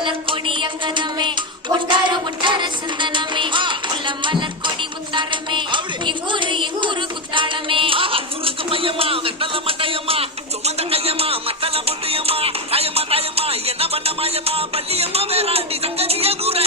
மலர் கொடி அங்கதமே ஒட்டார ஒட்டார சந்தனமே உள்ள மலர் கொடி முத்தாரமே எங்கூரு குத்தாளமே குறுக்கு பையமா வெட்டல மட்டையம்மா சுமந்த கையம்மா மத்தல பொட்டியம்மா தாயம்மா தாயம்மா என்ன பண்ண மாயம்மா பள்ளியம்மா வேறாண்டி சங்கதிய கூட